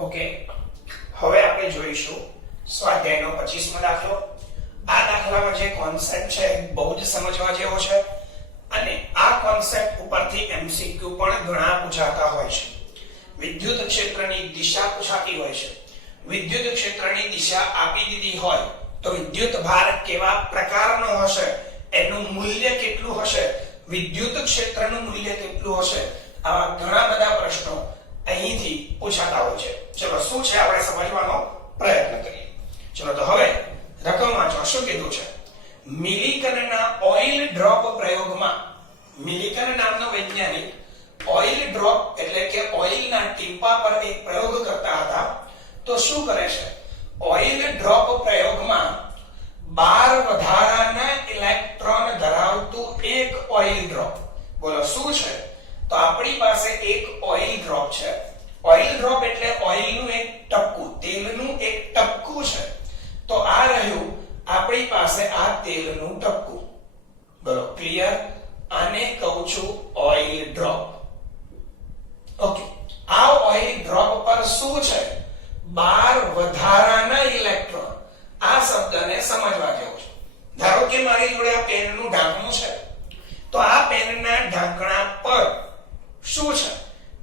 Okay, હવે આપણે જોઈશું સ્વાધ્યાયનો 25મો દાખલો. આ દાખલામાં જે કોન્સેપ્ટ છે બહુ જ સમજવા જેવો છે અને આ કોન્સેપ્ટ ઉપરથી એમસીક્યુ પણ ઘણા પૂછાતા હોય છે. વિદ્યુત ક્ષેત્રની દિશા પૂછાતી હોય છે. વિદ્યુત ક્ષેત્રની દિશા આપી દીધી હોય તો વિદ્યુત ભાર કેવા પ્રકારનો હશે, એનું મૂલ્ય કેટલું હશે, વિદ્યુત ક્ષેત્રનું મૂલ્ય કેટલું હશે, આવા ઘણા બધા પ્રશ્નો અહીંથી પૂછાતા હોય છે. ચલો શું છે આપણે સમજવાનો પ્રયત્ન કરીએ. ચલો તો હવે રકમ વાંચો. શું કીધું છે? મિલિકનના ઓઇલ ડ્રોપ પ્રયોગમાં મિલિકન નામનો વૈજ્ઞાનિક ઓઇલ ડ્રોપ એટલે કે ઓઇલના ટીપા પર એક પ્રયોગ કરતા હતા. તો શું કરે છે? ઓઇલ ડ્રોપ પ્રયોગમાં 12 વધારાના ઇલેક્ટ્રોન ધરાવતું એક ઓઇલ ડ્રોપ. બોલો શું છે? તો આપણી પાસે એક ઓઇલ ડ્રોપ છે. ઓઇલ ડ્રોપ એટલે ઓઇલનું એક ટપકું, તેલનું એક ટપકું છે. તો આ રહ્યું આપણી પાસે આ તેલનું ટપકું. બોલો ક્લિયર? આને કહું છું ઓઇલ ડ્રોપ. ઓકે, આ ઓઇલ ડ્રોપ પર શું છે? 12 વધારાના ઇલેક્ટ્રોન. આ શબ્દને સમજવા જેવો છે. ધારો કે મારી જોડે આ પેનનું ઢાંકણું છે, તો આ પેનના ઢાંકણા પર શું છે?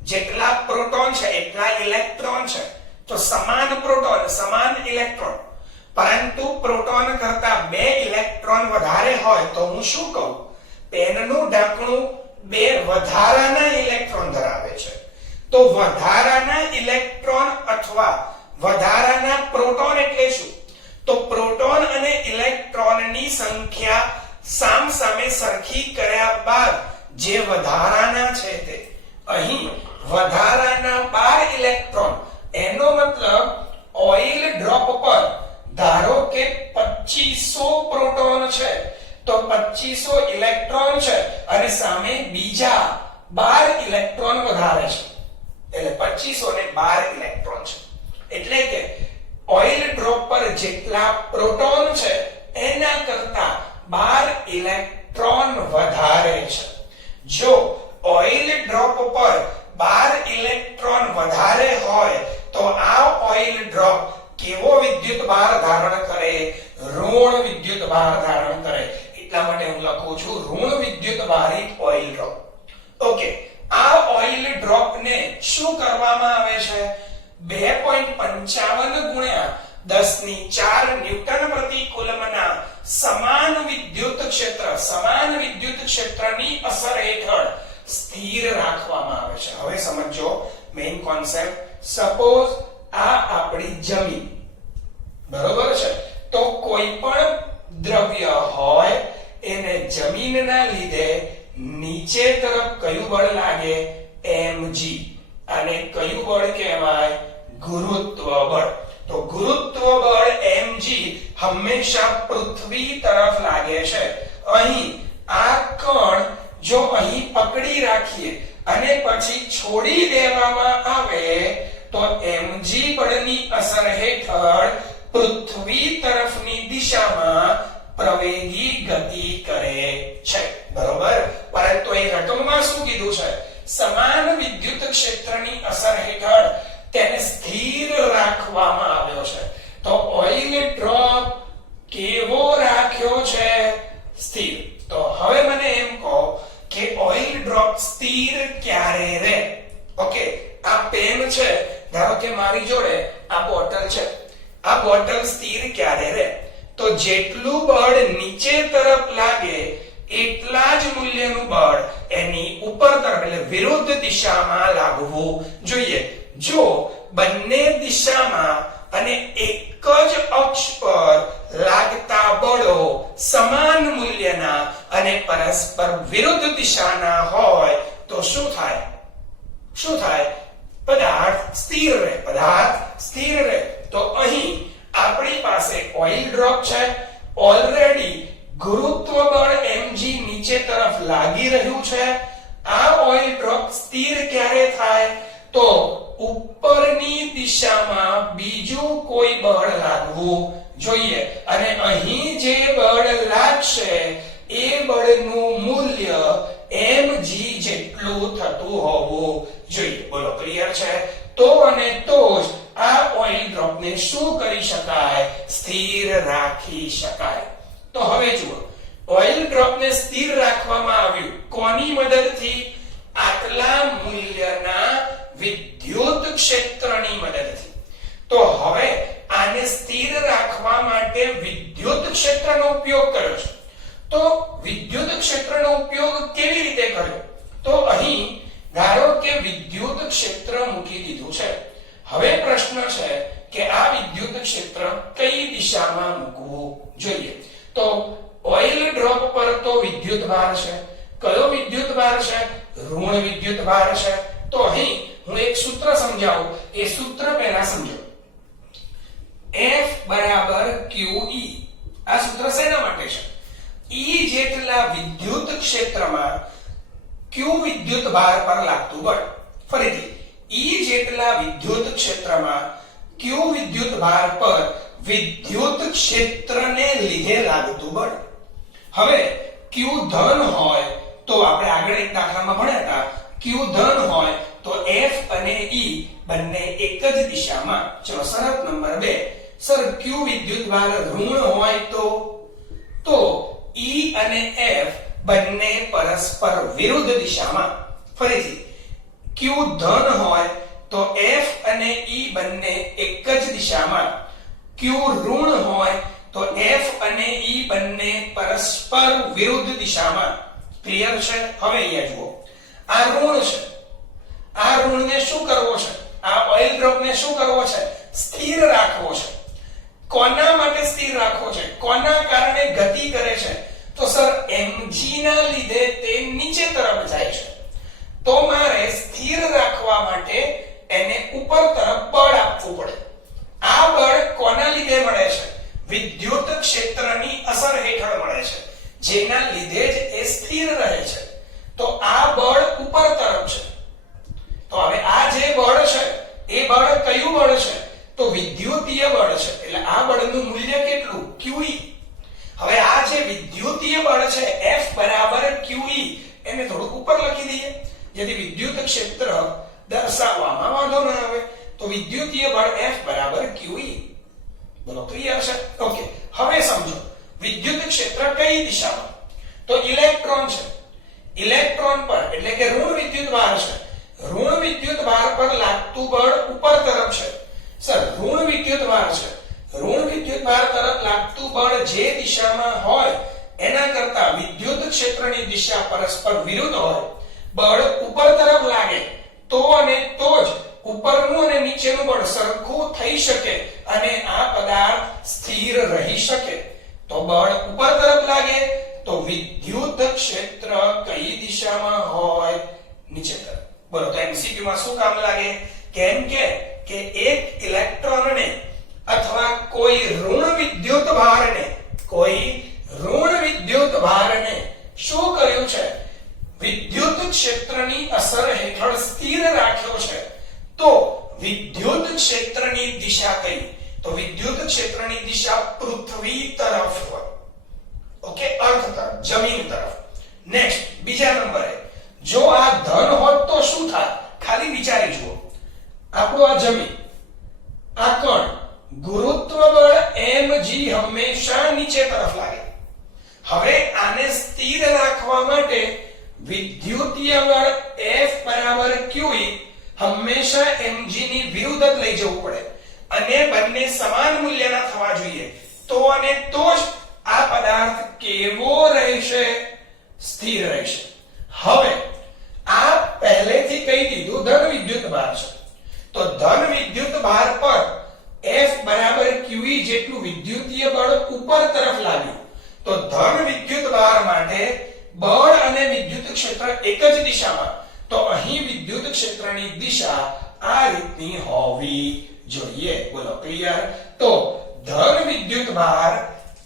જેટલા પ્રોટોન છે એટલા ઇલેક્ટ્રોન છે. તો સમાન પ્રોટોન સમાન ઇલેક્ટ્રોન, પરંતુ પ્રોટોન કરતા 2 ઇલેક્ટ્રોન વધારે હોય તો હું શું કહું? પેનનું ઢાંકણું 2 વધારાના ઇલેક્ટ્રોન ધરાવે છે. તો વધારાના ઇલેક્ટ્રોન અથવા વધારાના પ્રોટોન એટલે શું? તો પ્રોટોન અને ઇલેક્ટ્રોનની સંખ્યા સામસામે સરખી કર્યા બાદ જે વધારાના છે તે અહીં વધારાના 12 ઇલેક્ટ્રોન, એનો મતલબ ઓઇલ ડ્રોપ પર ધારો કે 2500 પ્રોટોન છે તો 2500 ઇલેક્ટ્રોન છે અને સામે બીજા 12 ઇલેક્ટ્રોન વધારે છે, એટલે 2500 ને 12 ઇલેક્ટ્રોન છે. એટલે કે ઓઇલ ડ્રોપ પર જેટલા પ્રોટોન છે એના કરતા 12 ઇલેક્ટ્રોન વધારે છે. જો ઓઇલ ડ્રોપ પર 12 ઇલેક્ટ્રોન વધારે હોય તો આ ઓઇલ ડ્રોપ કેવો વિદ્યુત ભાર ધારણ કરે? ઋણ વિદ્યુત ભાર ધારણ કરે. એટલા માટે હું લખું છું ઋણ વિદ્યુત ભારિત ઓઇલ ડ્રોપ. ઓકે, આ ઓઇલ ડ્રોપને શું કરવામાં આવે છે? 2.55 ગુણ્યા 10⁴ ન્યૂટન પ્રતિ કુલમના સમાન વિદ્યુત ક્ષેત્રની અસર હેઠળ સ્થિર રાખવામાં આવે છે. હવે સમજો મેઇન કોન્સેપ્ટ. સપોઝ આ આપણી જમીન, બરોબર છે? તો કોઈ પણ દ્રવ્ય હોય એને જમીનના લીધે નીચે તરફ કયું બળ લાગે? mg. અને કયું બળ કહેવાય? ગુરુત્વ બળ. તો ગુરુત્વ બળ mg હંમેશા પૃથ્વી તરફ લાગે છે. અહીં આ કણ જો અહીં પકડી રાખીએ અને પછી છોડી દેવામાં આવે તો mg બળની અસર હેઠળ પૃથ્વી તરફની દિશામાં પ્રવેગી ગતિ કરે છે, બરોબર? પરંતુ એ રકમમાં શું કીધું છે? સમાન વિદ્યુત ક્ષેત્રની અસર હેઠળ તેને સ્થિર રાખવામાં આવ્યો છે. તો ઓઇલ ડ્રોપ કેવો રાખ્યો છે? સ્થિર. તો હવે મને એમ કહો કે ઓઇલ ડ્રોપ સ્થિર ક્યારે રહે? ઓકે, આ પેન છે, ધારો કે મારી જોડે આ બોટલ છે. આ બોટલ સ્થિર ક્યારે રહે? તો જેટલું બળ નીચે તરફ લાગે એટલા જ મૂલ્યનું બળ એની ઉપર તરફ એટલે વિરુદ્ધ દિશામાં લાગવું જોઈએ. જો બંને દિશામાં અને એક જ અક્ષ પર લાગતા બળો સમાન મૂલ્યના અને પરસ્પર વિરુદ્ધ દિશાના હોય તો શું થાય? પદાર્થ સ્થિર રહે. તો અહીં આપણી પાસે ઓઇલ ડ્રોપ છે. ઓલરેડી ગુરુત્વ બળ mg નીચે તરફ લાગી રહ્યું છે. આ ઓઇલ ડ્રોપ સ્થિર ક્યારે થાય? તો ઉપરની દિશામાં બીજું કોઈ બળ લાગવું જોઈએ અને અહીં જે બળ લાગશે એ બળનું મૂલ્ય mg જેટલું થતું હોવું જોઈએ. બોલો ક્લિયર છે? તો અને તો જ આ ઓઇલ ડ્રોપને શું કરી શકાય? સ્થિર રાખી શકાય. તો હવે જુઓ, ઓઇલ ડ્રોપને સ્થિર રાખવામાં આવ્યું કોની મદદથી? આટલા મૂલ્યના વિદ્યુત ક્ષેત્રની મદદથી. તો હવે આને સ્થિર રાખવા માટે વિદ્યુત ક્ષેત્રનો ઉપયોગ કર્યો છે. તો વિદ્યુત ક્ષેત્રનો ઉપયોગ કેવી રીતે કર્યો? તો અહીં ધારો કે વિદ્યુત ક્ષેત્ર મૂકી દીધું છે. હવે પ્રશ્ન છે કે આ વિદ્યુત ક્ષેત્ર કઈ દિશામાં મૂકવું જોઈએ? તો ઓઇલ ડ્રોપ પર તો વિદ્યુત ભાર છે. કયો વિદ્યુત ભાર છે? ઋણ વિદ્યુત ભાર છે. તો અહીં હું એક સૂત્ર સમજાવું, એ સૂત્ર પહેલા સમજો. F બરાબર QE. આ સૂત્ર શેના માટે છે? E જેટલા વિદ્યુત ક્ષેત્રમાં Q વિદ્યુત ભાર પર લાગતું બળ. ફરીથી, E જેટલા વિદ્યુત ક્ષેત્રમાં Q વિદ્યુત ભાર પર વિદ્યુત ક્ષેત્રને લીધે લાગતું બળ. હવે Q ધન હોય તો આપણે આગળ એક દાખલામાં ભણ્યા હતા, Q ધન હોય તો F અને E બંને એક જ દિશામાં. ચલો શરત નંબર 2. સર Q વિદ્યુત ભાર ઋણ હોય તો E અને F બંને પરસ્પર વિરુદ્ધ દિશામાં. ફરીથી, Q ધન હોય તો F અને E બંને એક જ દિશામાં. Q ઋણ હોય તો F અને E બંને પરસ્પર વિરુદ્ધ દિશામાં. ક્લિયર છે? હવે અહીંયા જુઓ, આ ઋણ છે. આ ઋણને શું કરવો છે? આ ઓઇલ ડ્રોપને શું કરવો છે? સ્થિર રાખવો છે. કોના માટે સ્થિર રાખવો છે? કોના કારણે ગતિ કરે છે? તો સર mg ના લીધે તે નીચે તરફ જાય છે. તો મારે સ્થિર રાખવા માટે એને ઉપર તરફ બળ આપવું પડે. આ બળ કોના લીધે મળે છે? વિદ્યુત ક્ષેત્રની અસર હેઠળ મળે છે, જેના લીધે જ એ સ્થિર રહે છે. તો આ બળ ઉપર તરફ છે. તો હવે આ જે બળ છે એ બળ કયું બળ છે? તો વિદ્યુતીય બળ છે. એટલે આ બળનું મૂલ્ય કેટલું? QE. હવે આ જે વિદ્યુતીય બળ છે F બરાબર QE, એને થોડું ઉપર લખી દઈએ જેથી વિદ્યુત ક્ષેત્ર દર્શાવવામાં વાંધો ન આવે. તો વિદ્યુતીય બળ F બરાબર QE. બોલો ક્લિયર છે? ઓકે, હવે સમજો વિદ્યુત ક્ષેત્ર કઈ દિશામાં? તો ઇલેક્ટ્રોન છે. ઇલેક્ટ્રોન પર એટલે કે ઋણ વિદ્યુત ભાર છે. ઋણ વિદ્યુત ભાર પર લાગતું બળ ઉપર તરફ છે. સર ઋણ વિદ્યુત ભાર છે. ઋણ વિદ્યુત ભાર તરફ લાગતું બળ જે દિશામાં હોય એના કરતા વિદ્યુત ક્ષેત્રની દિશા પરસ્પર વિરુદ્ધ હોય. બળ ઉપર તરફ લાગે તો અને તો જ ઉપરનું અને નીચેનું બળ સરખું થઈ શકે અને આ પદાર્થ સ્થિર રહી શકે. તો બળ ઉપર તરફ લાગે તો વિદ્યુત ક્ષેત્ર કઈ દિશામાં હોય? નીચે તરફ. બોલો તો MCQ માં શું કામ લાગે? કેમ કે એક ઇલેક્ટ્રોનને અથવા કોઈ ઋણ વિદ્યુત ભારને શું કર્યું છે? વિદ્યુત ક્ષેત્રની અસર હેઠળ સ્થિર રાખ્યો છે. તો વિદ્યુત ક્ષેત્રની દિશા કઈ? તો વિદ્યુત ક્ષેત્રની દિશા પૃથ્વી તરફ હોય. ઓકે, અર્થ તરફ, જમીન તરફ. નેક્સ્ટ બીજા નંબરે, જો આ ધન હોત તો શું થાય? ખાલી વિચારી જુઓ. આપણું આ જમીન, આ કણ, ગુરુત્વ બળ mg હંમેશા નીચે તરફ લાગે. હવે આને સ્થિર રાખવા માટે વિદ્યુતીય બળ F બરાબર QE હંમેશા mg ની વિરુદ્ધ જ લઈ જવું પડે અને બંને સમાન મૂલ્યના થવા જોઈએ. તો અને તો જ આ પદાર્થ કેવો રહેશે? સ્થિર રહેશે. હવે આ પહેલેથી કહી દીધું ધન વિદ્યુત ભાર છે. તો ધન વિદ્યુત ભાર પર F બરાબર QE જેટલું વિદ્યુતીય બળ ઉપર તરફ લાગ્યું. તો ધન વિદ્યુત ભાર માટે બળ અને વિદ્યુત ક્ષેત્ર એક જ દિશામાં. તો અહીં વિદ્યુત ક્ષેત્રની દિશા આ રીતની હોવી જોઈએ. બોલો ક્લિયર? તો ધન વિદ્યુત ભાર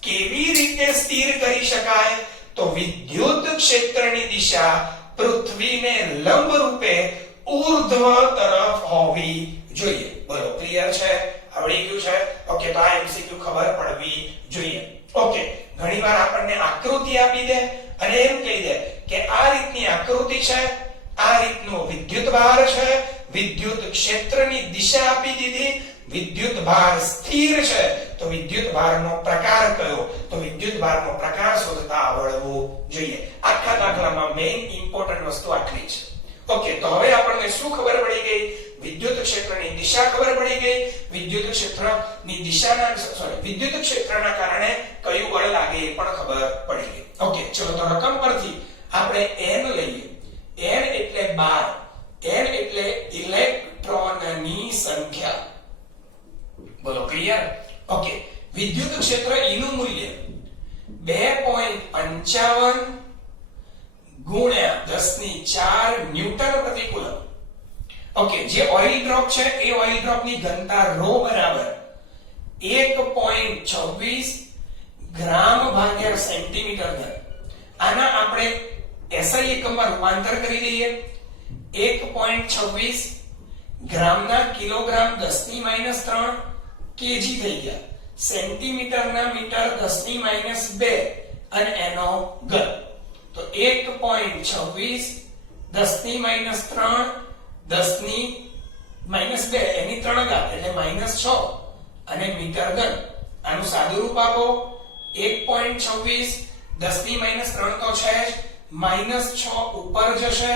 કેવી રીતે સ્થિર કરી શકાય? તો વિદ્યુત ક્ષેત્રની દિશા પૃથ્વીને લંબ રૂપે ઊર્ધ્વ તરફ હોવી જોઈએ. બોલો ક્લિયર છે? આવડી ગયું છે? ઓકે, તો આ MCQ ખબર પડવી જોઈએ. ઓકે, ઘણીવાર આપણને આકૃતિ આપી દે અને એમ કહી દે કે આ રીતની આકૃતિ છે, આ રીતનો વિદ્યુત ભાર છે, વિદ્યુત ક્ષેત્રની દિશા આપી દીધી, વિદ્યુત ભાર સ્થિર છે, તો વિદ્યુત ભારનો પ્રકાર કયો? તો વિદ્યુત ભારનો પ્રકાર શોધતા આવડવું જોઈએ. આખા દાખલામાં મેઇન ઇમ્પોર્ટન્ટ વસ્તુ આટલી છે. ઓકે, તો હવે આપણને શું ખબર પડી ગઈ? વિદ્યુત ક્ષેત્રની દિશા ખબર પડી ગઈ. વિદ્યુત ક્ષેત્રની વિદ્યુત ક્ષેત્રના કારણે કયું બળ લાગે એ પણ ખબર પડી ગઈ. ઓકે, ચલો તો રકમ પરથી આપણે n લઈએ. n એટલે 12, n એટલે ઇલેક્ટ્રોનની સંખ્યા. બોલો ક્લિયર? ઓકે, વિદ્યુત ક્ષેત્ર E નું મૂલ્ય 2.55 ગુણ્યા 10⁴ ન્યૂટન પ્રતિ કુલમ. ઓકે, જે ઓઇલ ડ્રોપ છે એ ઓઇલ ડ્રોપ ની ઘનતા ρ બરાબર 1.26 ગ્રામ ભાગ્યા સેન્ટીમીટર ઘન. આના આપણે SI એકમમાં રૂપાંતર કરી દઈએ. 1.26 ગ્રામના કિલોગ્રામ 10⁻³ કેજી થઈ ગયા. સેન્ટીમીટરના મીટર 10⁻² અને એનો ઘન. તો 1.26 10⁻³ 10⁻² એની 3 ઘાત એટલે -6 અને મીટર ઘન. આનું સાદું રૂપ આપો. 1.26 10⁻³ તો છે જ, -6 ઉપર જશે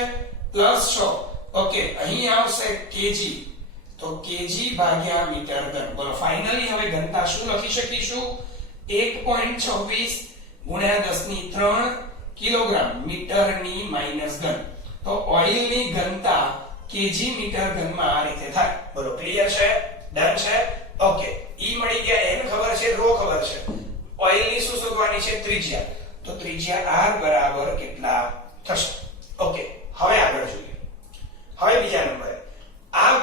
+6. ઓકે, અહીં આવશે કેજી, તો કેજી ભાગ્યા મીટર ઘન. બોલો ફાઇનલી હવે ઘનતા શું લખી શકીશું? 1.26 ગુણ્યા 10⁻³ કિલોગ્રામ મીટરની માઈનસ ઘન. તો ઓઇલની ઘનતા કેજી મીટર ઘનમાં આ રીતે થાય. બોલો ક્લિયર છે? ડન છે? ઓકે, ઈ મળી ગયા, n ખબર છે, ρ ખબર છે. ઓઇલની શું શોધવાની છે? ત્રિજ્યા. તો ત્રિજ્યા r બરાબર કેટલા થશે? ઓકે, હવે આગળ જોઈએ. હવે બીજા નંબરે આ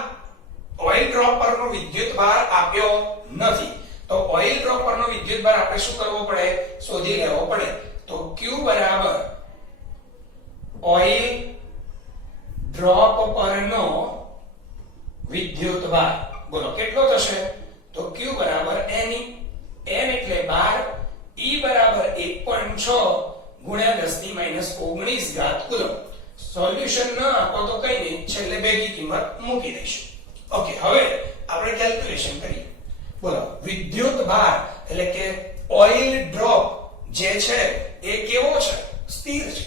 ઓઇલ ડ્રોપ પરનો વિદ્યુત ભાર આપ્યો નથી, તો ઓઇલ ડ્રોપ પરનો વિદ્યુત ભાર આપણે શું કરવો પડે? શોધી લેવો પડે. તો Q બરાબર ઓઇલ ડ્રોપ પરનો વિદ્યુત ભાર. બોલો કેટલો થશે? તો Q બરાબર n એટલે 12, E બરાબર 1.6 ગુણ્યા 10⁻19 ઘાત કુલમ. સોલ્યુશન ન આપો તો કઈ નહીં, છેલ્લે બેગી કિંમત મૂકી દઈશું. ઓકે, હવે આપણે કેલ્ક્યુલેશન કરીએ. બોલો વિદ્યુત ભાર એટલે કે ઓઇલ ડ્રોપ જે છે એ કેવો છે? સ્થિર છે.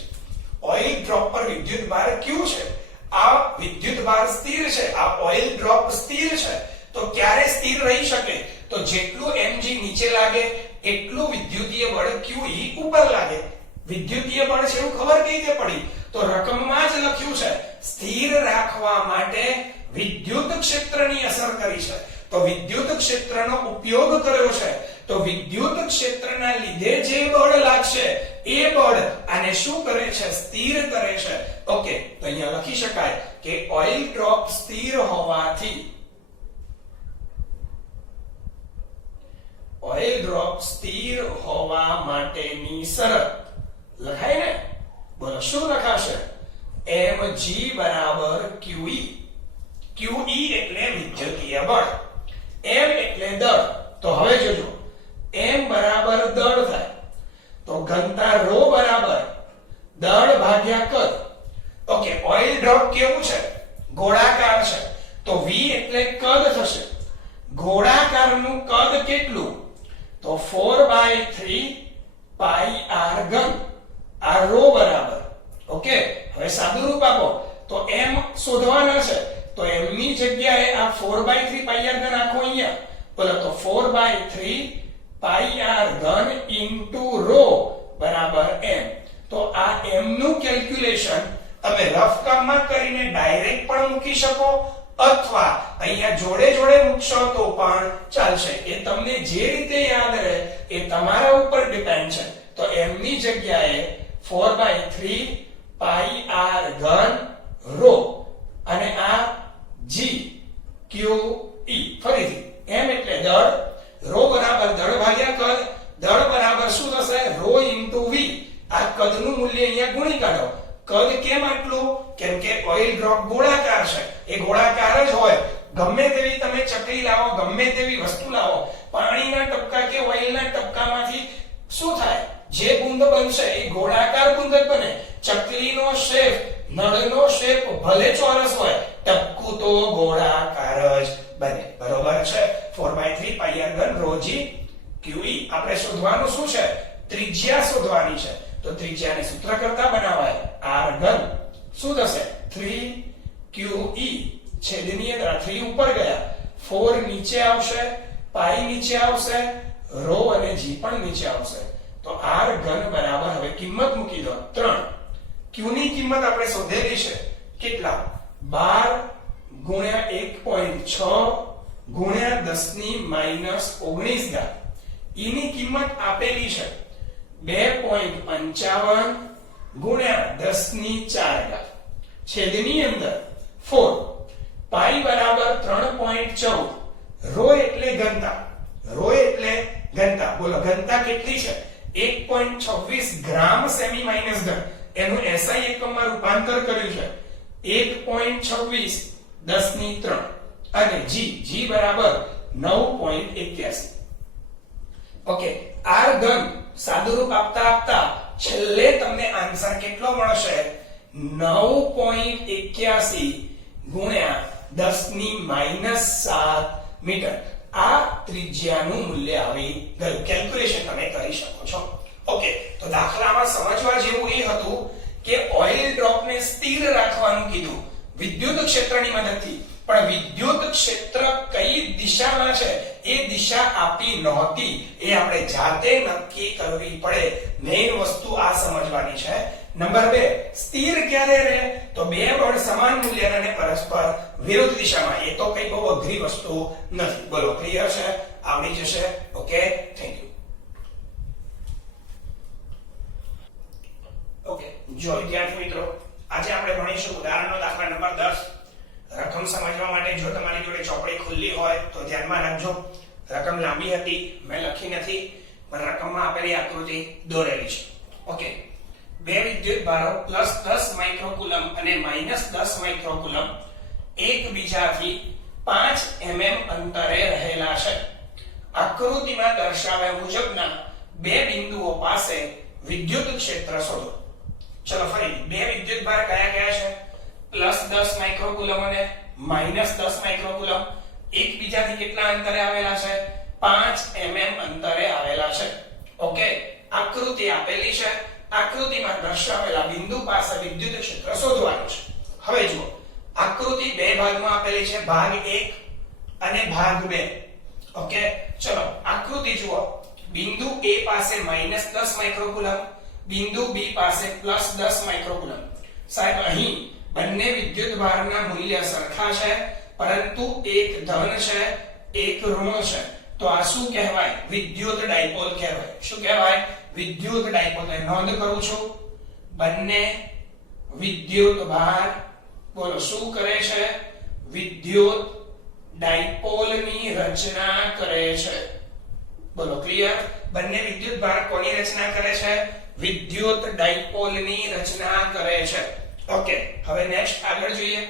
ઓઇલ ડ્રોપ પર વિદ્યુત ભાર Q છે. આ વિદ્યુત ભાર સ્થિર છે, આ ઓઇલ ડ્રોપ સ્થિર છે. તો ક્યારે સ્થિર રહી શકે? તો જેટલું mg નીચે લાગે એટલું વિદ્યુતીય બળ QE ઉપર લાગે. વિદ્યુતીય બળ છે એવું ખબર કઈ રીતે પડી? તો રકમમાં જ લખ્યું છે. સ્થિર રાખવા માટે વિદ્યુત ક્ષેત્રની અસર કરી છે, તો વિદ્યુત ક્ષેત્રનો ઉપયોગ કર્યો છે. તો વિદ્યુત ક્ષેત્રના લીધે જે બળ લાગશે એ બળ આને શું કરે છે? સ્થિર કરે છે. ઓકે, તો અહીંયા લખી શકાય કે ઓઇલ ડ્રોપ સ્થિર હોવાથી, ઓઇલ ડ્રોપ સ્થિર હોવા માટેની શરત લખાય ને? બોલો શું લખાશે? mg બરાબર QE. QE એટલે વિદ્યુતીય બળ, m એટલે દળ. તો હવે જોજો, m બરાબર દળ થાય, તો ઘનતા ρ બરાબર દળ ભાગ્યા કદ. ઓકે, ઓઇલ ડ્રોપ કેવું છે? ગોળાકાર છે, તો v એટલે કદ થશે. ગોળાકારનું કદ કેટલું? તો 4/3 પાઈ r ઘન. આ ρ બરાબર. ઓકે, હવે સાદું રૂપ આપો. તો m શોધવાના છે, તો m ની જગ્યાએ આ 4/3 પાઈ r ઘન આખો અહીંયા. બોલો તો 4/3 પાઈ r ઘન ઇન્ટુ ρ બરાબર m. તો આ m નું કેલ્ક્યુલેશન તમે રફ કામમાં કરીને ડાયરેક્ટ પણ મૂકી શકો, અથવા અહીંયા જોડે જોડે મૂકશો તો પણ ચાલશે. એ તમને જે રીતે યાદ રહે એ તમારા ઉપર ડિપેન્ડ છે. તો m ની જગ્યાએ 4/3 પાઈ r ઘન ρ અને આ g QE. ફરીથી m એટલે દળ, ρ બરાબર દળ ભાગ્યા કદ. દળ બરાબર શું થશે? ρ * v. આ કદનું મૂલ્ય અહીંયા ગુણી કાઢો. કદ કેમ આટલું? કેમ કે ઓઇલ ડ્રોપ ગોળાકાર છે, એ ગોળાકાર જ હોય. ગમે તેવી તમે ચકલી લાવો, ગમે તેવી વસ્તુ લાવો, પાણીના ટપકા કે ઓઇલના ટપકામાંથી શું થાય? જે બુંદ બનશે એ ગોળાકાર બુંદ જ બને. ચકલીનો શેપ નળનો શેપ ભલે ચોરસ હોય, ટપકું તો ગોળાકાર જ બને. બરોબર છે. 4/3 પાઈ r ઘન rho g QE. આપણે શોધવાનું શું છે? ત્રિજ્યા શોધવાની છે. તો ત્રિજ્યાને સૂત્ર કરતા બનાવાય. r ઘન શું થશે? 3QE. છેદની અંદર 3 ઉપર ગયા, 4 નીચે આવશે, પાઈ નીચે આવશે, rho અને g પણ નીચે આવશે. તો r ઘન બરાબર, હવે કિંમત મૂકી દો 3. q ની કિંમત આપણે શોધેલી છે. કેટલા? 12 ગુણ્યા 1.6 ગુણ્યા 10 ની -19 ઘાત. e ની કિંમત આપેલી છે 2.55 ગુણ્યા 10 ની 4 ઘાત. છેદની અંદર 4. પાઈ બરાબર 3.14. રો એટલે ઘનતા. રો એટલે ઘનતા. બોલો ઘનતા કેટલી છે? 1.26 ગ્રામ સેમી માઈનસ ઘન. એનું SI એકમમાં રૂપાંતર કર્યું છે. 1.26 10 ની 3 અને g બરાબર 9.81. ઓકે, r ઘન સાદુરૂપ આપતા આપતા છેલ્લે તમને આન્સર કેટલો મળશે? 9.81 ગુણ્યા 10 ની -7 મીટર. આ ત્રિજ્યાનું મૂલ્ય આવી ગયું. કેલ્ક્યુલેશન તમે કરી શકો છો. ઓકે, તો દાખલામાં સમજવા જેવું એ હતું કે ઓઇલ ડ્રોપને સ્થિર રાખવાનું કીધું વિદ્યુત ક્ષેત્રની મદદથી, પણ વિદ્યુત ક્ષેત્ર કઈ દિશામાં છે એ દિશા આપી નહોતી. એ આપણે જાતે નક્કી કરવી પડે. મેઈન વસ્તુ આ સમજવાની છે. નંબર 2, સ્થિર ક્યારે રહે? તો બે બળ સમાન મૂલ્યના અને પરસ્પર વિરુદ્ધ દિશામાં. એ તો કઈ બહુ અઘરી વસ્તુ નથી. બોલો ક્લિયર છે? આવડી જશે. Okay, thank you. ઓકે, જો વિદ્યાર્થી મિત્રો, આજે આપણે ભણીશું ઉદાહરણનો દાખલા નંબર 10. રકમ સમજવા માટે જો તમારી જોડે ચોપડી ખુલ્લી હોય તો ધ્યાનમાં રાખજો. રકમ લાંબી હતી, મેં લખી નથી, પણ રકમમાં આપેલી આકૃતિ દોરેલી છે. ઓકે, બે વિદ્યુત ભારો +10 માઇક્રોકુલમ અને -10 માઇક્રોકુલમ એકબીજાથી 5 mm અંતરે રહેલા છે. આકૃતિમાં દર્શાવ્યા મુજબના બે બિંદુઓ પાસે વિદ્યુત ક્ષેત્ર શોધો. ચલો ફરી, બે વિદ્યુત ભાર કયા કયા છે? +10 માઇક્રોકુલમ અને -10 માઇક્રોકુલમ એકબીજાથી કેટલા અંતરે આવેલા છે? 5 mm અંતરે આવેલા છે. ઓકે, આકૃતિ આપેલી છે. આકૃતિમાં દર્શાવેલા બિંદુ પાસે વિદ્યુત ક્ષેત્ર શોધવાનું છે. હવે જુઓ, આકૃતિ બે ભાગમાં આપેલી છે, ભાગ 1 અને ભાગ 2. ઓકે, ચલો આકૃતિ જુઓ. બિંદુ A પાસે -10 માઇક્રોકુલમ, બિંદુ B પાસે +10 માઇક્રોકુલમ. સાહેબ, અહીં બંને વિદ્યુત ભારના મૂલ્ય સરખા છે, પરંતુ એક ધન છે, એક ઋણ છે. તો આ શું કહેવાય? વિદ્યુત ડાયપોલ કહેવાય. શું કહેવાય? વિદ્યુત ડાયપોલ. નોંધ કરું છું, બંને વિદ્યુત ભાર, બોલો શું કરે છે? વિદ્યુત ડાયપોલની રચના કરે છે. બોલો ક્લિયર? બંને વિદ્યુત ભાર કોની રચના કરે છે? વિદ્યુત ડાયપોલની રચના કરે છે. ઓકે, હવે નેક્સ્ટ આગળ જોઈએ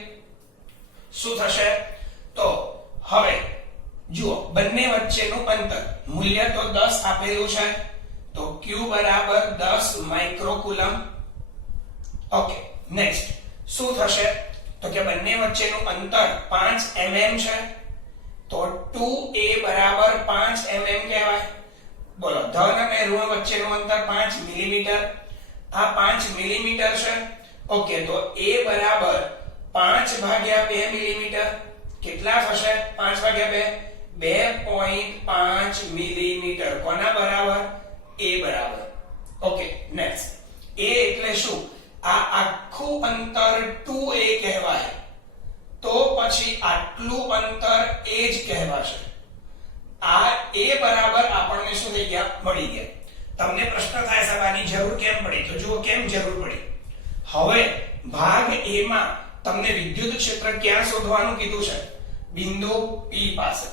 શું થશે. તો હવે જુઓ, બંને વચ્ચેનું અંતર મૂલ્ય તો 10 આપેલું છે, તો q બરાબર 10 માઇક્રોકુલમ. ઓકે, નેક્સ્ટ શું થશે? તો કે બંને વચ્ચેનું અંતર 5 mm છે, તો 2a બરાબર 5 mm કહેવાય. બોલો, ધન અને ઋણ વચ્ચેનું અંતર 5 મિલીમીટર. આ 5 મિલીમીટર છે. ઓકે, તો a બરાબર 5/2 મિલીમીટર. કેટલા થશે? 5/2 2.5 મિલીમીટર. કોના બરાબર? a બરાબર. ઓકે, નેક્સ્ટ a એટલે શું? આ આખું અંતર 2a કહેવાય, તો પછી આટલું અંતર a જ કહેવાશે. આ a બરાબર આપણને શું થઈ ગયા? મળી ગયા. તમને પ્રશ્ન થાય સાહેબ આની જરૂર કેમ પડી? તો જુઓ કેમ જરૂર પડી. હવે ભાગ a માં તમને વિદ્યુત ક્ષેત્ર ક્યાં શોધવાનું કીધું છે? બિંદુ P પાસે.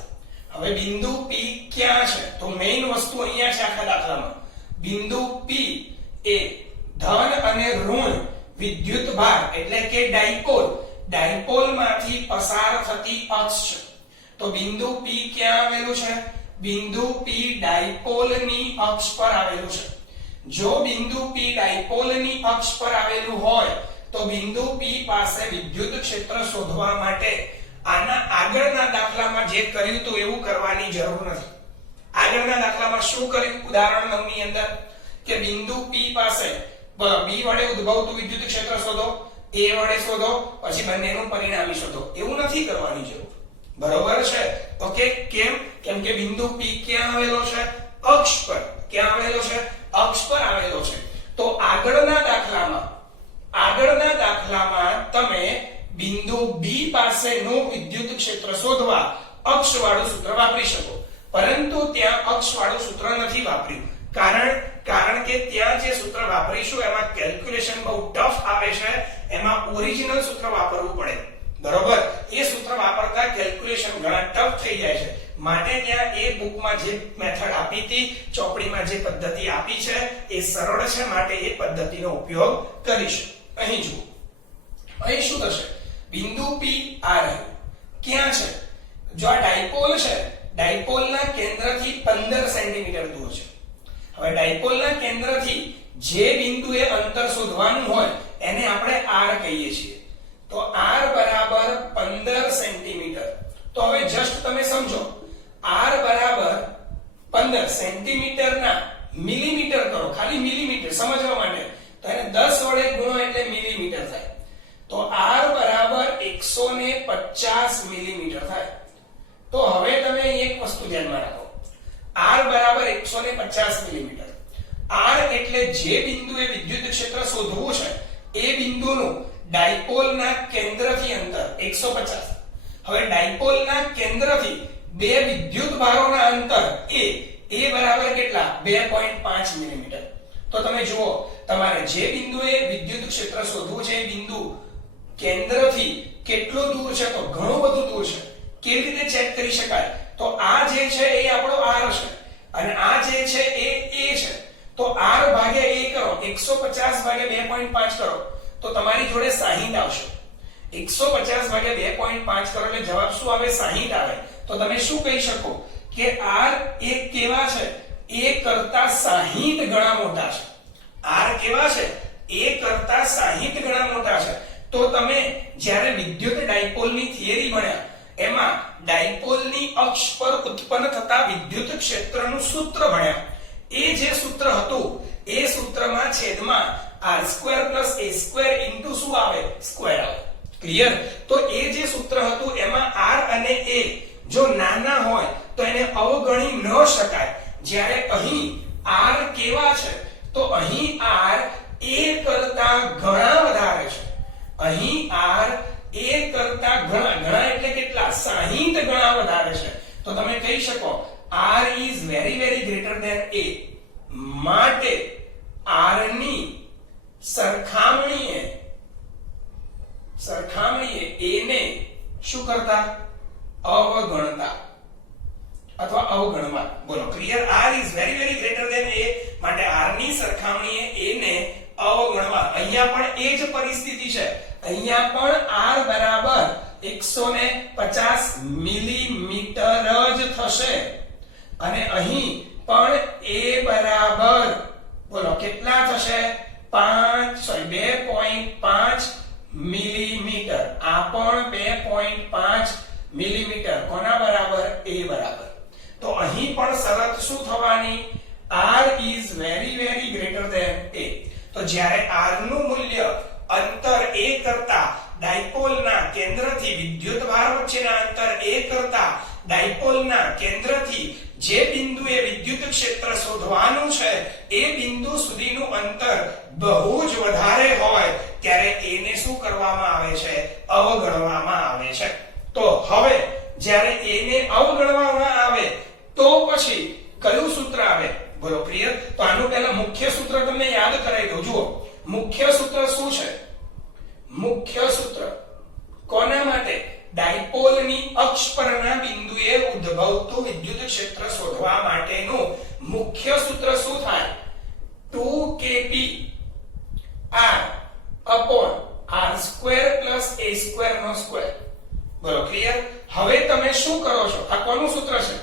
હવે બિંદુ P ક્યાં છે? તો મેઈન વસ્તુ અહીંયા છે આખા દાખલામાં. બિંદુ P એ ધન અને ઋણ વિદ્યુત ભાર એટલે કે ડાયપોલમાંથી પસાર થતી અક્ષ છે. તો બિંદુ P ક્યાં આવેલું છે? બિંદુ P ડાયપોલની અક્ષ પર આવેલું છે. જો બિંદુ P ડાયપોલની અક્ષ પર આવેલું હોય તો બિંદુ P પાસે વિદ્યુત ક્ષેત્ર શોધવા માટે આના આગળના દાખલામાં જે કર્યું હતું એવું કરવાની જરૂર નથી. આગળના દાખલામાં શું કર્યું? ઉદાહરણ 9 ની અંદર કે બિંદુ P પાસે B વડે ઉદ્ભવતું વિદ્યુત ક્ષેત્ર શોધો, A વડે શોધો, પછી બંનેનું પરિણામી શોધો. એવું નથી કરવાની જરૂર. બરોબર છે? ઓકે. કેમ કે બિંદુ P ક્યાં આવેલો છે? અક્ષ પર. ક્યાં આવેલો છે? અક્ષ પર આવેલો છે. તો આગળના દાખલામાં તમે બિંદુ B પાસેનું વિદ્યુત ક્ષેત્ર શોધવા અક્ષવાળું સૂત્ર વાપરી શકો, પરંતુ ત્યાં અક્ષવાળું સૂત્ર નથી વાપર્યું. કારણ કે ત્યાં જે સૂત્ર વાપરીશું એમાં કેલ્ક્યુલેશન બહુ ટફ આવે છે. એમાં ઓરિજિનલ સૂત્ર વાપરવું પડે. બરોબર? એ સૂત્ર વાપરતા કેલ્ક્યુલેશન ઘણા ટફ થઈ જાય છે. માટે ત્યાં એ બુકમાં જે મેથડ આપી હતી, ચોપડીમાં જે પદ્ધતિ આપી છે એ સરળ છે, માટે એ પદ્ધતિનો ઉપયોગ કરીશું. અહીં જુઓ, અહીં શું થશે? બિંદુ P આ રહ્યું. ક્યાં છે? જો આ ડાયપોલ છે, ડાયપોલના કેન્દ્રથી 15 સેન્ટીમીટર દૂર છે. હવે ડાયપોલના કેન્દ્રથી જે બિંદુએ અંતર શોધવાનું હોય એને આપણે r કહીએ છીએ. તો r બરાબર 15 સેન્ટીમીટર. તો હવે જસ્ટ તમે સમજો, r બરાબર 15 સેન્ટીમીટરના મિલીમીટર કરો, ખાલી મિલીમીટર સમજવા માટે. તો એને 10 વડે ગુણો એટલે મિલીમીટર થાય. તો r બરાબર 150 મિલીમીટર થાય. તો હવે તમે એક વસ્તુ ધ્યાનમાં રાખો, r બરાબર 150 મિલીમીટર. r એટલે જે બિંદુએ વિદ્યુત ક્ષેત્ર શોધવું છે એ બિંદુનું ડાયપોલના કેન્દ્રથી અંતર 150. હવે ડાયપોલના કેન્દ્રથી બે વિદ્યુત ભારોના અંતર એ બરાબર કેટલા? 2.5 મિલીમીટર. તો તમે જુઓ, તમારે જે બિંદુએ વિદ્યુત ક્ષેત્ર શોધવું છે એ બિંદુ કેન્દ્રથી કેટલું દૂર છે? તો ઘણું બધું દૂર છે. કેવી રીતે ચેક કરી શકાય? તો આ જે છે એ આપણો r છે અને આ જે છે એ a છે. તો r ભાગ્યા a કરો, 150 ભાગ્યા 2.5 કરો તો તમારી જોડે 60 આવશે. 150 ભાગ્યા 2.5 કરો એટલે જવાબ શું આવે? 60 આવે. તો તમે શું કહી શકો કે r એ કેવા છે? a કરતા 60 ગણા મોટા છે. r કેવા છે? a કરતા 60 ગણા મોટા છે. તો તમે જ્યારે વિદ્યુત ડાયપોલની થિયરી ભણ્યા એમાં ડાયપોલની અક્ષ પર ઉત્પન્ન થતા વિદ્યુત ક્ષેત્રનું સૂત્ર ભણ્યા. એ જે સૂત્ર હતું એ સૂત્રમાં છેદમાં r² + a² ઇન્ટુ શું આવે? સ્ક્વેર આવે. ક્લિયર? તો એ જે સૂત્ર હતું એમાં r અને a જો નાના હોય તો એને અવગણી ન શકાય. જ્યારે અહીં r કેવા છે? તો અહીં r a કરતા ઘણા વધારે છે. અહીં r a કરતા ઘણા એટલે કેટલા? 60 ગણા વધારે છે. તો તમે કહી શકો r is very greater than a. માટે r ની સરખામણીએ a ને શું કરતા? અવગણતા અથવા અવગણવા. બોલો, clear? r is very greater than a, માટે r ની સરખામણીએ a ને અવગણવા. અહીંયા પણ એ જ પરિસ્થિતિ છે. અહીંયા પણ r બરાબર 150 મિલીમીટર જ થશે અને અહીં પણ a બરાબર બોલો કેટલા થશે? 2.5 મિલીમીટર. આ પણ 2.5 મિલીમીટર. કોના બરાબર? a બરાબર. તો અહીં પણ શરત શું થવાની? r is very greater than a. તો જ્યારે r નું મૂલ્ય અંતર a કરતા ડાયપોલના કેન્દ્રથી વિદ્યુત ભાર વચ્ચેના અંતર a કરતા ડાયપોલના કેન્દ્રથી જે બિંદુએ વિદ્યુત ક્ષેત્ર શોધવાનું છે એ બિંદુ સુધીનું અંતર બહુ જ વધારે હોય ત્યારે a ને શું કરવામાં આવે છે? અવગણવામાં આવે છે. તો હવે જ્યારે a ને અવગણવામાં આવે તો પછી કયું સૂત્ર આવે? બોલો, ક્લિયર? તો આનું પહેલા મુખ્ય સૂત્ર તમને યાદ કરાવી દઉં. જુઓ, મુખ્ય સૂત્ર શું છે? મુખ્ય સૂત્ર કોના માટે? ડાયપોલની અક્ષ પરના બિંદુએ ઉદ્ભવતું વિદ્યુત ક્ષેત્ર શોધવા માટેનું મુખ્ય સૂત્ર શું થાય? 2kp r upon r² + a² નો સ્ક્વેર. બોલો, ક્લિયર? હવે તમે શું કરો છો? આ કોનું સૂત્ર છે?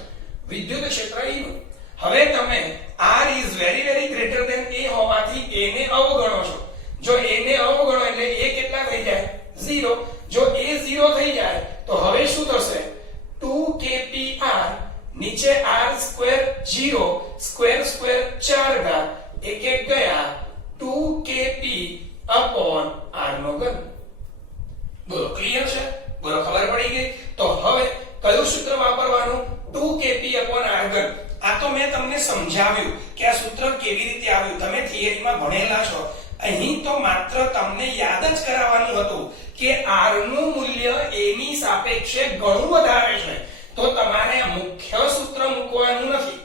વિદ્યુત ક્ષેત્ર E નું. હવે તમે r is very greater than a હોવાથી a ને અવગણો છો. જો a ને અવગણો એટલે a કેટલા થઈ જાય 0 જો a 0 થઈ જાય તો હવે શું થશે 2kpr નીચે r સ્ક્વેર 0 સ્ક્વેર સ્ક્વેર 4 ઘાત એક એક ગયા 2kp upon r નો ઘન બોલો ક્લિયર છે બોલો ખબર પડી ગઈ તો હવે કયું સૂત્ર વાપરવાનું 2kp upon r ઘન આ તો મેં તમને સમજાવ્યું કે આ સૂત્ર કેવી રીતે આવ્યું તમે થિયરીમાં ભણેલા છો અહીં તો માત્ર તમને યાદ જ કરાવવાનું હતું કે r નું મૂલ્ય a ની સાપેક્ષે ઘણું વધારે છે તો તમારે મુખ્ય સૂત્ર મૂકવાનું નથી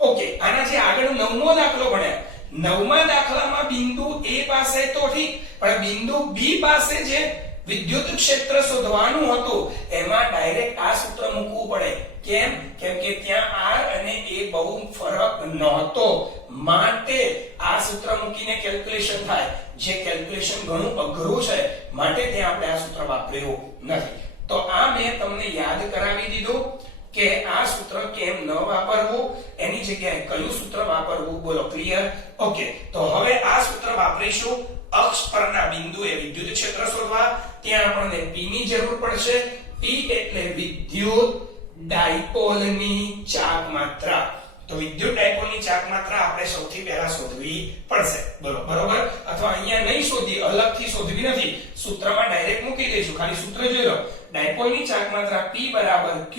ઓકે આના જે આગળ નવમો દાખલો ભણ્યા નવમા દાખલામાં બિંદુ a પાસે તો ઠીક પણ બિંદુ b પાસે જે વિદ્યુત ક્ષેત્ર શોધવાનું હતું એમાં ડાયરેક્ટ આ સૂત્ર મૂકવું પડે કેમ કેમ કે ત્યાં r અને a બહુ ફરક નહોતો માટે આ સૂત્ર મૂકીને કેલ્ક્યુલેશન થાય જે કેલ્ક્યુલેશન ઘણું અઘરું છે માટે ત્યાં આપણે આ સૂત્ર વાપર્યું નથી તો આ મેં તમને યાદ કરાવી દીધું કે આ સૂત્ર કેમ ન વાપરવું એની જગ્યાએ કયું સૂત્ર વાપરવું બોલો ક્લિયર ઓકે તો હવે આ સૂત્ર વાપરીશું અક્ષ પરના બિંદુએ વિદ્યુત ક્ષેત્ર શોધવા ત્યાં આપણને p ની જરૂર પડશે p એટલે વિદ્યુત ડાયપોલની ચાક માત્રા તો વિદ્યુત ડાયપોલની ચાક માત્રા આપણે સૌથી પહેલા શોધવી પડશે બોલો બરોબર અથવા અહીંયા નહીં શોધી અલગથી શોધવી નથી સૂત્રમાં ડાયરેક્ટ મૂકી દઈશું ખાલી સૂત્ર જોઈ લો ડાયપોલની ચાક માત્રા p q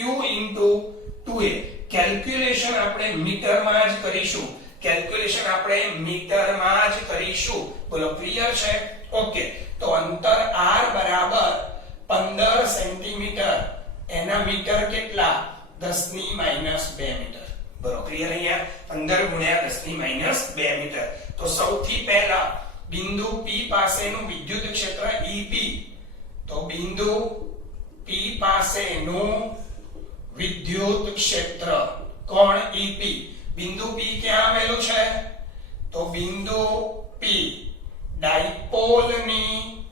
2a કેલ્ક્યુલેશન આપણે મીટરમાં જ કરીશું બોલો ક્લિયર છે ઓકે તો અંતર r બરાબર 15 સેન્ટીમીટર એના મીટર કેટલા 10 ની -2 મીટર બરો ક્લિયર અહીંયા 15 ગુણ્યા 10 ની -2 મીટર તો સૌથી પહેલા બિંદુ p પાસેનું વિદ્યુત ક્ષેત્ર EP તો બિંદુ p પાસેનું વિદ્યુત ક્ષેત્ર કોણ EP બિંદુ p ક્યાં આવેલું છે તો બિંદુ p ડાયપોલની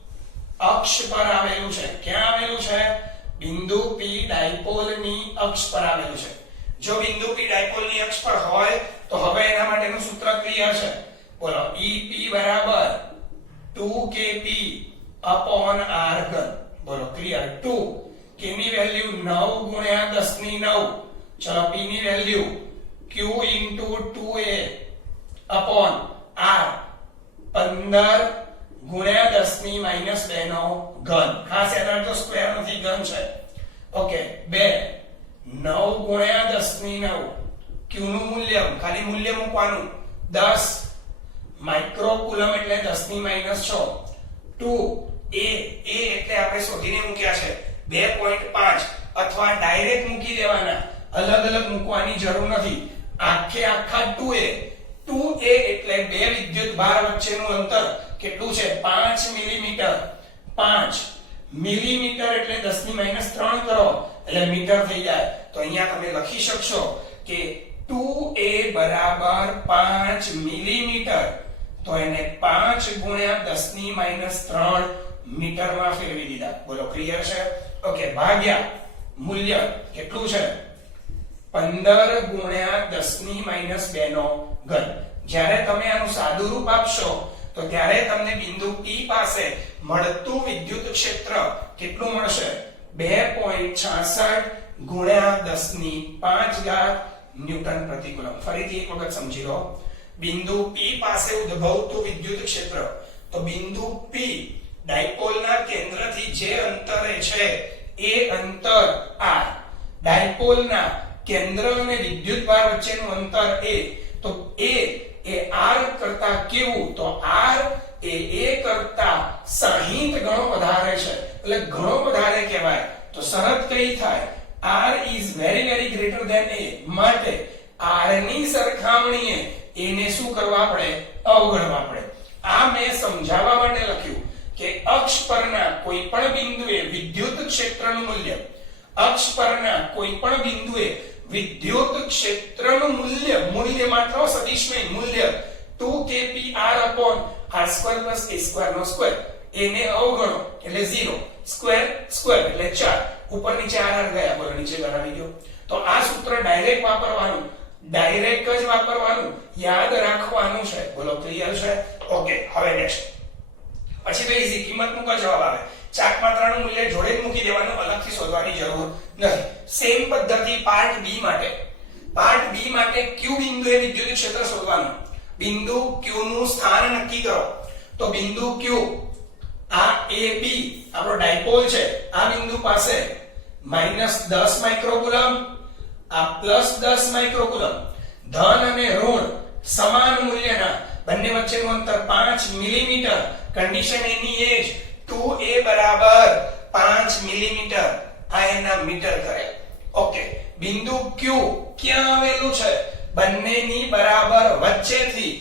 અક્ષ પર આવેલું છે ક્યાં આવેલું છે બિંદુ p ડાયપોલની અક્ષ પર આવેલું છે જો બિંદુ p ડાયપોલની અક્ષ પર હોય તો હવે એના માટેનું સૂત્ર ક્લિયર છે બોલો EP બરાબર 2kp upon r ઘન બોલો ક્લિયર 2 k ની વેલ્યુ 9 ગુણ્યા 10 ની 9 ચલો p ની value q into 2a upon r 15 ગુણ્યા 10 ની -2 નો ઘન ખાસ યાદ રાખજો સ્ક્વેર નથી ઘન છે ઓકે 2 9 ગુણ્યા 10 ની 9 q નું મૂલ્ય ખાલી મૂલ્ય મૂકવાનું 10 માઇક્રોકુલમ એટલે 10 ની -6 2 a એટલે આપણે શોધીને મૂક્યા છે 2.5 અથવા ડાયરેક્ટ મૂકી દેવાના અલગ અલગ મૂકવાની જરૂર નથી આખા 2a એટલે બે વિદ્યુત ભાર વચ્ચેનું અંતર કેટલું છે 5 મિલીમીટર 5 મિલીમીટર એટલે 10 ની -3 કરો એટલે મીટર થઈ જાય તો અહીંયા તમે લખી શકશો કે 2a બરાબર 5 મિલીમીટર તો એને 5 ગુણ્યા 10 ની -3 મીટરમાં ફેરવી દીધા બોલો ક્લિયર છે ઓકે ભાગ્યા મૂલ્ય કેટલું છે 15 ગુણ્યા 10 ની -2 નો ઘન જ્યારે તમે આનું સાદું રૂપ આપશો તો ત્યારે તમને બિંદુ P પાસે મળતું વિદ્યુત ક્ષેત્ર કેટલું મળશે 2.66 ગુણ્યા 10 ની 5 ઘાત ન્યૂટન પ્રતિ કુલમ ફરીથી એક વખત સમજી લો બિંદુ P પાસે ઉદ્ભવતું વિદ્યુત ક્ષેત્ર તો બિંદુ P ડાયપોલના કેન્દ્રથી જે અંતરે છે એ અંતર r ડાયપોલના કેન્દ્ર અને વિદ્યુતભાર વચ્ચેનું અંતર a તો a એ r કરતા કેવું તો r એ a કરતા 60 ગણો વધારે છે એટલે ઘણો વધારે કહેવાય તો શરત કઈ થાય r is very greater than a માટે r ની સરખામણીએ a ને શું કરવા પડે અવગણવા પડે આ મેં સમજાવવા માટે લખ્યું કે અક્ષ પરના કોઈ પણ બિંદુએ વિદ્યુત ક્ષેત્રનું મૂલ્ય અક્ષ પરના કોઈ પણ બિંદુએ વિદ્યુત ક્ષેત્રનું મૂલ્ય માત્ર સદિશ નહીં મૂલ્ય 2kpr upon r² + a² નો સ્ક્વેર એને અવગણો એટલે 0 સ્ક્વેર એટલે 4 ઉપર નીચે r ગયા બોલો નીચે ગણાવી દો તો આ સૂત્ર ડાયરેક્ટ જ વાપરવાનું યાદ રાખવાનું છે બોલો ક્લિયર છે ઓકે હવે નેક્સ્ટ પછી તો ઈઝી, કિંમત મૂકો જવાબ આવે. ચાક માત્રાનું મૂલ્ય જોડે જ મૂકી દેવાનું, અલગથી શોધવાની જરૂર નથી. સેમ પદ્ધતિ પાર્ટ બી માટે. પાર્ટ બી માટે q બિંદુએ વિદ્યુત ક્ષેત્ર શોધવાનું. બિંદુ q નું સ્થાન નક્કી કરો. તો બિંદુ q આ AB આપણો ડાયપોલ છે, આ બિંદુ પાસે -10 માઇક્રોકુલમ, આ +10 માઇક્રોકુલમ. ધન અને ઋણ સમાન મૂલ્યના, બંને વચ્ચેનું અંતર 5 મિલીમીટર. કન્ડિશન એની એ જ 2a બરાબર 5 મિલીમીટર. આ એના મીટર કરે. ઓકે, બિંદુ q ક્યાં આવેલું છે? બંનેની બરાબર વચ્ચેથી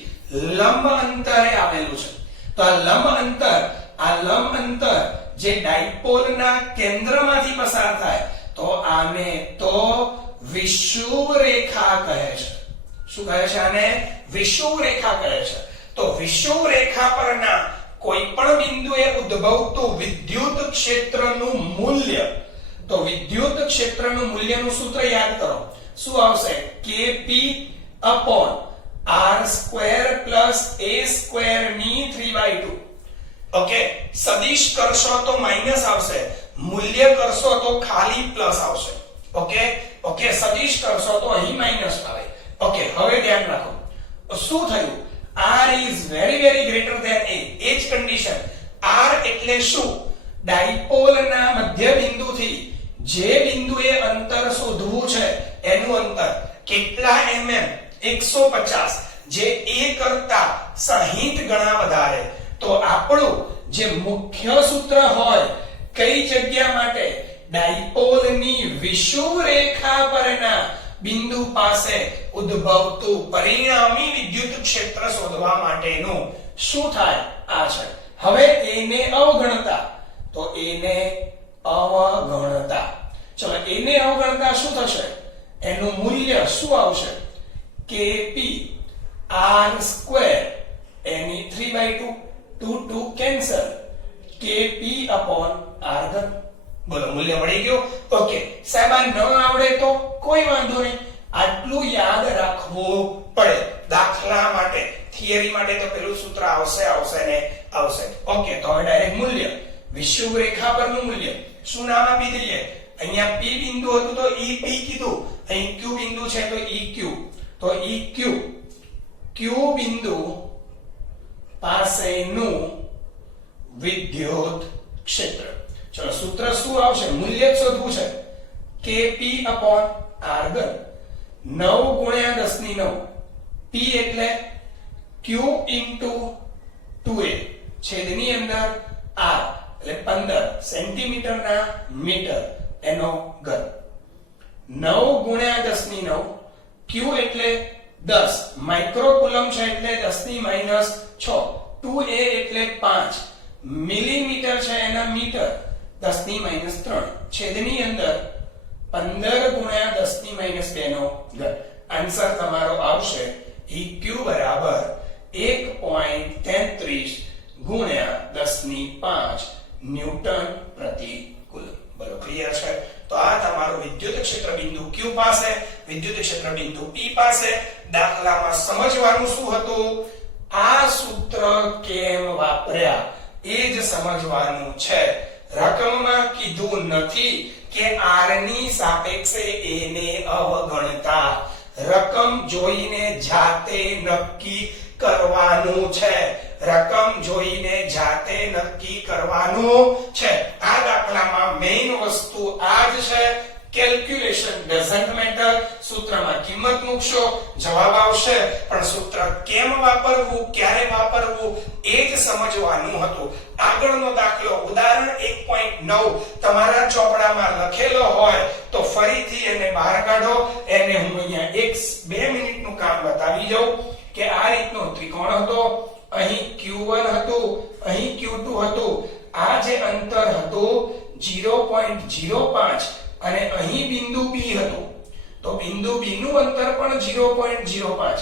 લંબ અંતરે આવેલું છે. તો આ લંબ અંતર જે ડાયપોલના કેન્દ્રમાંથી પસાર થાય, તો આને તો વિષુવરેખા કહે છે. શું કહે છે આને? વિષુવરેખા કહે છે. તો વિષુવરેખા પરના કોઈ પણ બિંદુએ ઉદ્ભવતું વિદ્યુત ક્ષેત્રનું મૂલ્ય, તો વિદ્યુત ક્ષેત્રનું મૂલ્યનું સૂત્ર યાદ કરો. શું આવશે? kp r² + a² ની 3/2. ઓકે, સદિશ કરશો તો માઈનસ આવશે, મૂલ્ય કરશો તો ખાલી પ્લસ આવશે. ઓકે, સદિશ કરશો તો અહીં માઈનસ આવે. ઓકે, હવે ધ્યાન રાખો. શું થયું? r is very greater than a. એ જ કન્ડિશન. r એટલે શું? ડાયપોલના મધ્ય બિંદુથી જે બિંદુએ અંતર શોધવું છે એનું અંતર કેટલા mm? 150. જે a કરતા 60 ગણા વધારે. તો આપણું જે મુખ્ય સૂત્ર હોય કઈ જગ્યા માટે? ડાયપોલની વિષુવરેખા પરના બિંદુ પાસે ઉદ્ભવતું પરિણામી વિદ્યુત ક્ષેત્ર શોધવા માટેનું શું થાય? આ છે. હવે એને અવગણતા, તો એને અવગણતા. ચલો, એને અવગણતા શું થશે? એનું મૂલ્ય શું આવશે? kp r² એની 3/2. 2 કેન્સલ, kp r3. બોલો, મૂલ્ય મળી ગયું. ઓકે સાહેબ, આ ન આવડે તો કોઈ વાંધો નહીં, આટલું યાદ રાખવું પડે. દાખલા માટે, થિયરી માટે તો પેલું સૂત્ર આવશે ને આવશે. ઓકે, તો હવે ડાયરેક્ટ મૂલ્ય, વિષુવરેખા પરનું મૂલ્ય શું નામ આપી દઈએ? અહીંયા p બિંદુ હતું તો EP કીધું, અહીં q બિંદુ છે તો EQ. તો EQ q બિંદુ પાસેનું વિદ્યુત ક્ષેત્ર. ચલો, સૂત્ર શું આવશે? મૂલ્ય શોધવું છે. kp r3 9 × 10⁹. p એટલે q * 2a છેદની અંદર r એટલે 15 સેન્ટીમીટર ના મીટર એનો ઘન. 9 × 10⁹. q એટલે 10 માઇક્રોકુલમ છે એટલે 10⁻6. 2a એટલે 5 મિલીમીટર છે એના મીટર 10⁻3 છેદની અંદર 15 × 10⁻2 નો ઘન. આન્સર તમારો આવશે EQ બરાબર 1.33 × 10⁵ ન્યૂટન પ્રતિ કુલમ. બોલો, ક્લિયર છે? તો આ તમારું વિદ્યુત ક્ષેત્ર બિંદુ Q પાસે, વિદ્યુત ક્ષેત્ર બિંદુ P પાસે. દાખલામાં સમજવાનું શું હતું? આ સૂત્ર કેમ વાપર્યા એ જ સમજવાનું છે. રકમમાં કીધું નથી કે r ની સાપેક્ષે a ને અવગણતા. રકમ જોઈને જાતે નક્કી કરવાનું છે. રકમ જોઈને જાતે નક્કી કરવાનું છે. આ દાખલામાં મેઈન વસ્તુ આ જ છે. Calculation doesn't matter. સૂત્રમાં કિંમત મૂકશો, જવાબ આવશે. પણ સૂત્ર કેમ વાપરવું, ક્યારે વાપરવું એ જ સમજવાનું હતું. આગળનો દાખલો ઉદાહરણ 1.9 તમારા ચોપડામાં લખેલો હોય તો ફરીથી એને બહાર કાઢો. એને હું અહીંયા 1-2 મિનિટનું કામ બતાવી જાઉં કે આ રીતનો ત્રિકોણ હતો. અહીં Q1 હતું, અહીં Q2 હતું. આ જે અંતર હતું 0.05 અને અહીં બિંદુ B હતું. તો બિંદુ B નું અંતર પણ 0.05.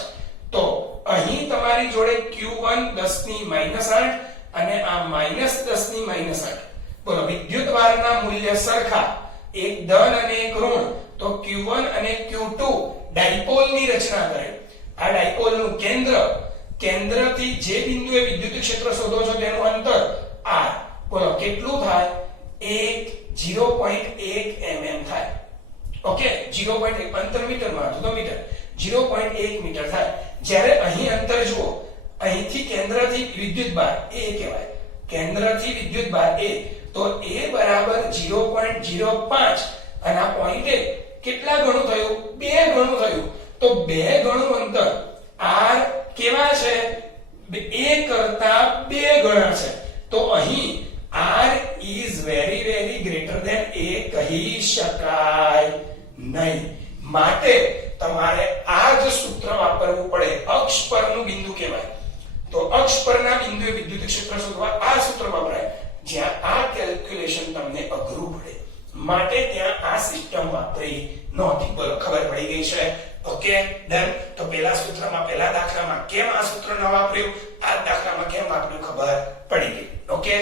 તો અહીં તમારી જોડે Q1 10⁻8 અને આ -10⁻8. બોલો, વિદ્યુતભારના મૂલ્ય સરખા, એક ધન અને એક ઋણ. તો Q1 અને Q2 ડાયપોલની રચના કરે. આ ડાયપોલનું કેન્દ્રથી જે બિંદુએ વિદ્યુત ક્ષેત્ર શોધો છો તેનું અંતર r બોલો કેટલું થાય 0.1 mm થાય ઓકે 0.1 અંતર મીટરમાં હતું તો મીટર 0.1 મીટર થાય જ્યારે અહીં અંતર જુઓ અહીંથી કેન્દ્રથી વિદ્યુતભાર a કહેવાય કેન્દ્રથી વિદ્યુતભાર a તો a બરાબર 0.05 અને આ પોઈન્ટ a કેટલા ગણું થયું 2 ગણું થયું તો 2 ગણું અંતર r કેવા છે a કરતા 2 ગણા છે તો અહીં r is very very greater than a કહી શકાય નહીં માટે તમારે આ જ સૂત્ર વાપરવું પડે અક્ષ પરનું બિંદુ કહેવાય તો અક્ષ પરના બિંદુએ વિદ્યુત ક્ષેત્ર શોધવા આ સૂત્ર વપરાય જ્યાં આ કેલ્ક્યુલેશન તમને અઘરું પડે માટે ત્યાં આ સિસ્ટમ વાપરી નહોતી બોલો ખબર પડી ગઈ છે ઓકે ડન તો પહેલા સૂત્રમાં પહેલા દાખલામાં કેમ આ સૂત્ર ન વાપર્યું આ દાખલામાં કેમ વાપર્યું ખબર પડી ગઈ ઓકે